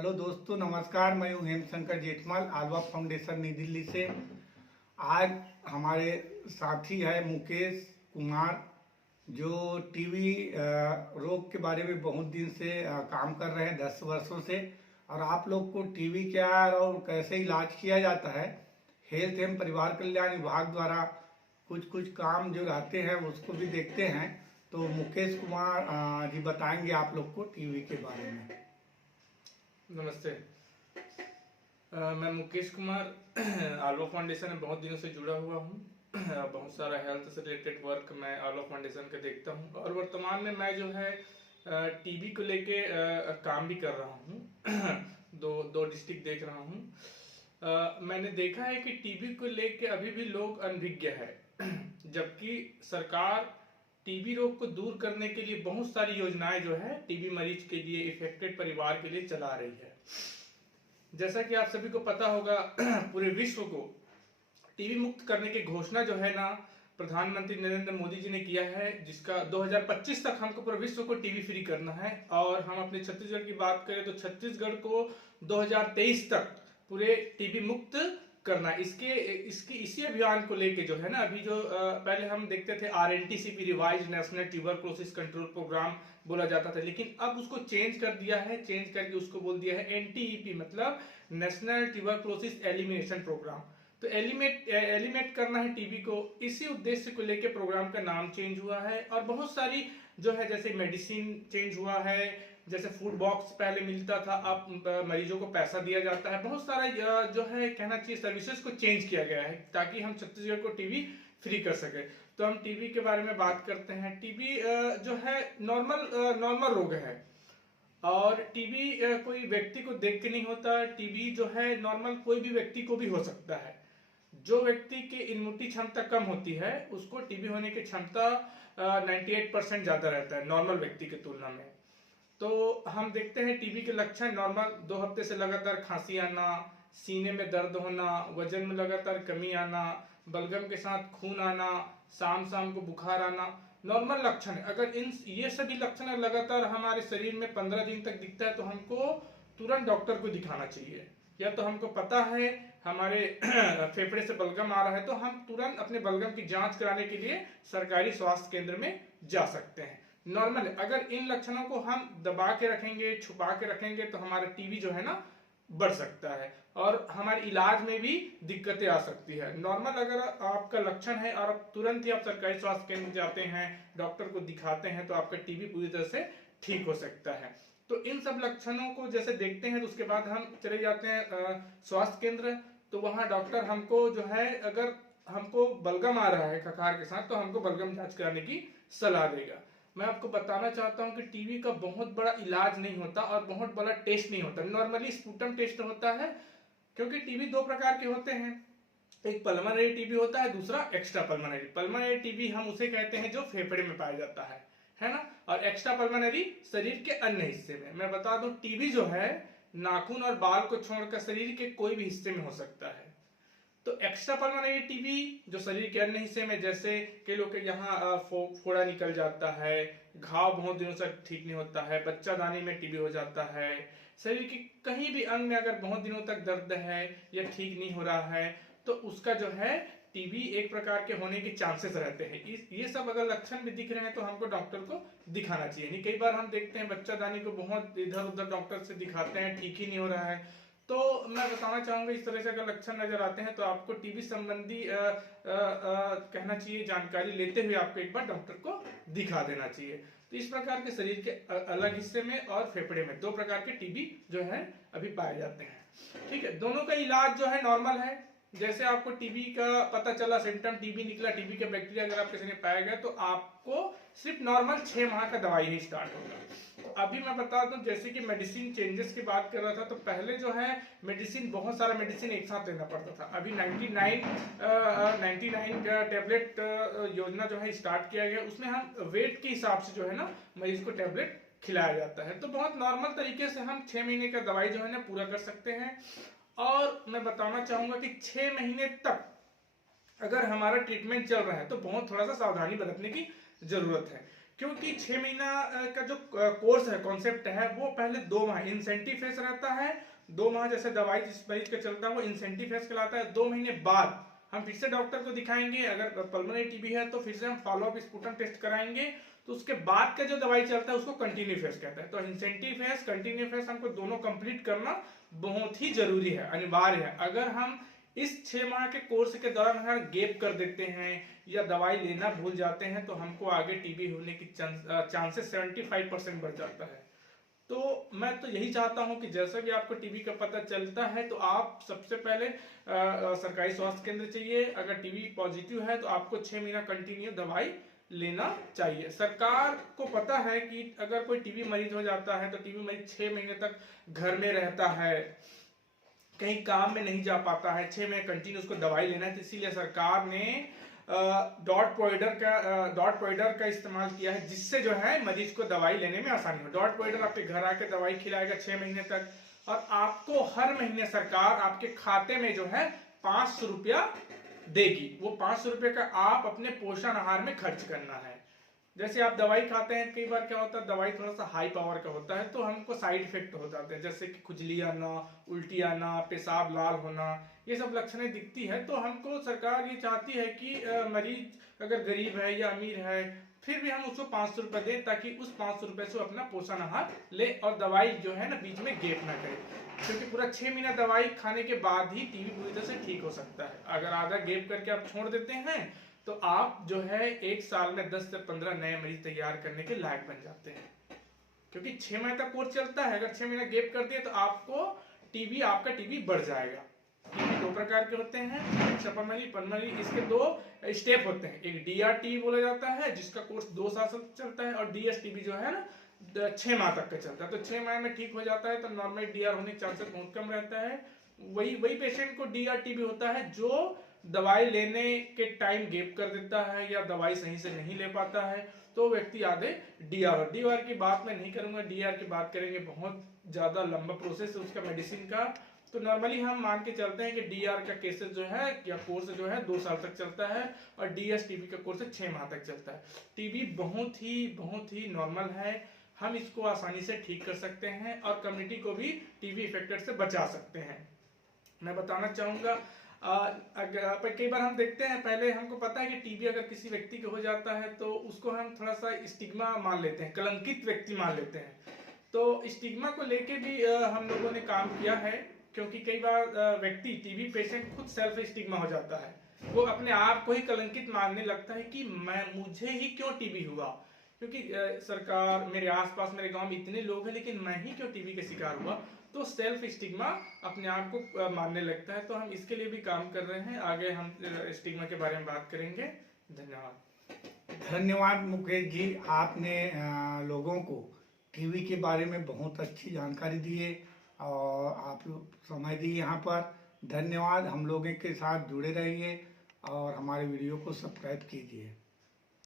Hello दोस्तों, नमस्कार। मैं हूं हेमशंकर जेठमल, आलवा फाउंडेशन नई दिल्ली से। आज हमारे साथी है मुकेश कुमार, जो टीवी रोग के बारे में बहुत दिन से काम कर रहे हैं, 10 वर्षों से। और आप लोग को टीवी क्या है और कैसे इलाज किया जाता है, हेल्थ एवं परिवार कल्याण विभाग द्वारा कुछ कुछ काम जो रहते हैं उसको भी देखते हैं। तो मुकेश कुमार जी बताएंगे आप लोग को टीवी के बारे में। नमस्ते। मैं मुकेश कुमार आलो फाउंडेशन में बहुत दिनों से जुड़ा हुआ हूँ। बहुत सारा हेल्थ से रिलेटेड वर्क मैं आलो फाउंडेशन का देखता हूँ और वर्तमान में मैं जो है टीबी को लेके काम भी कर रहा हूँ। दो डिस्ट्रिक्ट देख रहा हूँ। मैंने देखा है कि टीबी को लेके अभी भी लोग अनभिज्ञ है। जबकि सरकार टीबी रोग को दूर करने के लिए बहुत सारी योजनाएं जो है टीबी मरीज के लिए, इफेक्टेड परिवार के लिए चला रही है। जैसा कि आप सभी को पता होगा, पूरे विश्व को टीबी मुक्त करने की घोषणा जो है ना प्रधानमंत्री नरेंद्र मोदी जी ने किया है, जिसका 2025 तक हमको पूरे विश्व को टीबी फ्री करना है। और हम अपने छत्तीसगढ़ की बात करें तो छत्तीसगढ़ को 2023 तक पूरे टीबी मुक्त करना। इसी अभियान को लेके जो है ना, अभी जो पहले हम देखते थे RNTCP, revised national tuberculosis control programme बोला जाता था, लेकिन अब उसको चेंज कर दिया है। चेंज करके उसको बोल दिया है NTEP, मतलब नेशनल ट्यूबरक्लोसिस एलिमिनेशन प्रोग्राम। तो एलिमिनेट करना है टीबी को, इसी उद्देश्य को लेके प्रोग्राम का नाम चेंज हुआ है। और बहुत सारी जो है, जैसे मेडिसिन चेंज हुआ है, जैसे फूड बॉक्स पहले मिलता था, अब मरीजों को पैसा दिया जाता है। बहुत सारा जो है कहना चाहिए सर्विसेज को चेंज किया गया है ताकि हम छत्तीसगढ़ को टीबी फ्री कर सके। तो हम टीबी के बारे में बात करते हैं। टीबी जो है नॉर्मल रोग है और टीबी कोई व्यक्ति को देख के नहीं होता। टीबी जो है नॉर्मल कोई भी व्यक्ति को भी हो सकता है। जो व्यक्ति की इम्यूनिटी क्षमता कम होती है उसको टीबी होने की क्षमता 98% ज्यादा रहता है नॉर्मल व्यक्ति की तुलना में। तो हम देखते हैं टीबी के लक्षण नॉर्मल 2 हफ्ते से लगातार खांसी आना, सीने में दर्द होना, वजन में लगातार कमी आना, बलगम के साथ खून आना, शाम को बुखार आना, नॉर्मल लक्षण है। अगर ये सभी लक्षण लगातार हमारे शरीर में 15 दिन तक दिखता है तो हमको तुरंत डॉक्टर को दिखाना चाहिए। या तो हमको पता है हमारे फेफड़े से बलगम आ रहा है तो हम तुरंत अपने बलगम की जांच कराने के लिए सरकारी स्वास्थ्य केंद्र में जा सकते हैं। नॉर्मल है। अगर इन लक्षणों को हम दबा के रखेंगे, छुपा के रखेंगे तो हमारा टीबी जो है ना बढ़ सकता है और हमारे इलाज में भी दिक्कतें आ सकती है। नॉर्मल अगर आपका लक्षण है और तुरंत ही आप सरकारी स्वास्थ्य केंद्र जाते हैं, डॉक्टर को दिखाते हैं, तो आपका टीबी पूरी तरह से ठीक हो सकता है। तो इन सब लक्षणों को जैसे देखते हैं तो उसके बाद हम चले जाते हैं स्वास्थ्य केंद्र। तो वहां डॉक्टर हमको जो है, अगर हमको बलगम आ रहा है खखार के साथ, तो हमको बलगम जांच कराने की सलाह देगा। मैं आपको बताना चाहता हूं कि टीबी का बहुत बड़ा इलाज नहीं होता और बहुत बड़ा टेस्ट नहीं होता। नॉर्मली स्पुटम टेस्ट होता है, क्योंकि टीबी 2 प्रकार के होते हैं। एक पल्मोनरी टीबी होता है, दूसरा एक्स्ट्रा पल्मोनरी। पल्मोनरी टीबी हम उसे कहते हैं जो फेफड़े में पाया जाता है ना। और एक्स्ट्रा पल्मोनरी शरीर के अन्य हिस्से में। मैं बता दूं, टीबी जो है नाखून और बाल को छोड़कर शरीर के कोई भी हिस्से में हो सकता है। तो एक्स्ट्रा पल्मोनरी टीबी जो शरीर के अन्य हिस्से में, जैसे कई लोग के यहाँ फोड़ा निकल जाता है, घाव बहुत दिनों से ठीक नहीं होता है, बच्चादानी में टीबी हो जाता है, शरीर के कहीं भी अंग में अगर बहुत दिनों तक दर्द है या ठीक नहीं हो रहा है, तो उसका जो है टीबी एक प्रकार के होने के चांसेस रहते हैं। ये सब अगर लक्षण भी दिख रहे हैं तो हमको डॉक्टर को दिखाना चाहिए। नहीं, कई बार हम देखते हैं बच्चादानी को बहुत इधर उधर डॉक्टर से दिखाते हैं, ठीक ही नहीं हो रहा है। तो मैं बताना चाहूंगा, इस तरह से अगर लक्षण नजर आते हैं तो आपको टीबी संबंधी कहना चाहिए जानकारी लेते हुए आपको एक बार डॉक्टर को दिखा देना चाहिए। तो इस प्रकार के शरीर के अलग हिस्से में और फेफड़े में 2 प्रकार के टीबी जो है अभी पाए जाते हैं। ठीक है, दोनों का इलाज जो है नॉर्मल है। जैसे आपको टीबी का पता चला, सिम्टम टीबी निकला, टीबी का बैक्टीरिया अगर आपके शरीर में पाया गया, तो आपको सिर्फ नॉर्मल 6 माह का दवाई ही स्टार्ट होगा। अभी मैं बता दूं, जैसे कि मेडिसिन चेंजेस की बात कर रहा था, तो पहले जो है मेडिसिन, बहुत सारा मेडिसिन एक साथ लेना पड़ता था। अभी 99 टेबलेट योजना जो है स्टार्ट किया गया, उसमें हम वेट के हिसाब से जो है ना मरीज को टेबलेट खिलाया जाता है। तो बहुत नॉर्मल तरीके से हम 6 महीने का दवाई जो है ना पूरा कर सकते हैं। और मैं बताना चाहूंगा कि 6 महीने तक अगर हमारा ट्रीटमेंट चल रहा है तो बहुत थोड़ा सा सावधानी बरतने की जरूरत है, क्योंकि 6 महीना का जो कोर्स है, कॉन्सेप्ट है, वो पहले 2 माह इंसेंटिव फेस रहता है। 2 माह जैसे दवाई जिस मरीज का चलता है वो इंसेंटिव फेस कहलाता है। 2 महीने बाद हम फिर से डॉक्टर को दिखाएंगे। अगर पल्मोनरी टीबी है तो फिर से हम फॉलो अप स्पुटम टेस्ट कराएंगे। तो उसके बाद का जो दवाई चलता है उसको कंटिन्यू फेस कहता है। तो इंसेंटिव फेस, कंटिन्यू फेस हमको दोनों कंप्लीट करना बहुत ही जरूरी है, अनिवार्य है। अगर हम इस 6 माह के कोर्स के दौरान अगर गैप कर देते हैं या दवाई लेना भूल जाते हैं तो हमको आगे टीबी होने की चांसेस 75% बढ़ जाता है। तो मैं तो यही चाहता हूं कि जैसा भी आपको टीबी का पता चलता है तो आप सबसे पहले सरकारी स्वास्थ्य केंद्र चाहिए। अगर टीबी पॉजिटिव है तो आपको 6 महीना कंटिन्यू दवाई लेना चाहिए। सरकार को पता है कि अगर कोई टीबी मरीज हो जाता है तो टीबी मरीज 6 महीने तक घर में रहता है, कहीं काम में नहीं जा पाता है, 6 महीने कंटिन्यू उसको दवाई लेना है। तो इसीलिए सरकार ने डॉट प्रोवाइडर का इस्तेमाल किया है, जिससे जो है मरीज को दवाई लेने में आसानी हो। डॉट प्रोवाइडर आपके घर आके दवाई खिलाएगा 6 महीने तक, और आपको हर महीने सरकार आपके खाते में जो है 500 रुपया देगी। वो 500 रुपये का आप अपने पोषण आहार में खर्च करना है। जैसे आप दवाई खाते हैं, कई बार क्या होता है दवाई थोड़ा सा हाई पावर का होता है तो हमको साइड इफेक्ट हो जाते हैं, जैसे कि खुजली आना, उल्टी आना, पेशाब लाल होना, ये सब लक्षणें दिखती है। तो हमको सरकार ये चाहती है कि मरीज अगर गरीब है या अमीर है फिर भी हम उसको 500 रुपये दें, ताकि उस 500 रुपये से अपना पोषण आहार ले और दवाई जो है ना बीच में गैप ना करे। क्योंकि पूरा 6 महीना दवाई खाने के बाद ही टीबी पूरी तरह से ठीक हो सकता है। अगर आधा गैप करके आप छोड़ देते हैं तो आप जो है 1 साल में 10 से 15 नए मरीज तैयार करने के लायक बन जाते हैं। क्योंकि 6 महीने तक कोर्स चलता है, अगर 6 महीना गैप कर दिए तो आपका टीबी बढ़ जाएगा। टीबी 2 प्रकार के होते हैं, पल्मोनरी, इसके 2 स्टेप होते हैं। एक DRT बोला जाता है जिसका कोर्स 2 साल चलता है, और DSTB जो है ना 6 माह तक का चलता है। तो 6 माह में ठीक हो जाता है तो नॉर्मल DR होने के चांसेस बहुत कम रहता है। वही पेशेंट को DRTB होता है जो दवाई लेने के टाइम गैप कर देता है या दवाई सही से नहीं ले पाता है, तो व्यक्ति आगे DR की बात मैं नहीं करूंगा, DR की बात करेंगे, बहुत ज्यादा लंबा प्रोसेस है उसका मेडिसिन का। तो नॉर्मली हम मान के चलते हैं कि DR का केसेस जो है या कोर्स जो है 2 साल तक चलता है, और DSTB का कोर्स 6 माह तक चलता है। टीबी बहुत ही नॉर्मल है, हम इसको आसानी से ठीक कर सकते हैं और कम्युनिटी को भी टीबी इफेक्टेड से बचा सकते हैं। मैं बताना चाहूंगा कई बार हम देखते हैं, पहले हमको पता है कि टीबी अगर किसी व्यक्ति को हो जाता है तो उसको हम थोड़ा सा स्टिग्मा मान लेते हैं, कलंकित व्यक्ति मान लेते हैं। तो स्टिग्मा को लेके भी हम लोगों ने काम किया है, क्योंकि कई बार व्यक्ति टीबी पेशेंट खुद सेल्फ स्टिग्मा हो जाता है, वो अपने आप को ही कलंकित मानने लगता है कि मुझे ही क्यों टीबी हुआ, क्योंकि सरकार, मेरे आसपास मेरे गांव में इतने लोग हैं लेकिन मैं ही क्यों टीबी का शिकार हुआ। तो सेल्फ स्टिग्मा अपने आप को मानने लगता है। तो हम इसके लिए भी काम कर रहे हैं, आगे हम स्टिग्मा के बारे में बात करेंगे। धन्यवाद। धन्यवाद मुकेश जी, आपने लोगों को टीबी के बारे में बहुत अच्छी जानकारी दी है और आप समय दिए यहाँ पर। धन्यवाद। हम लोगों के साथ जुड़े रहिए और हमारे वीडियो को सब्सक्राइब कीजिए।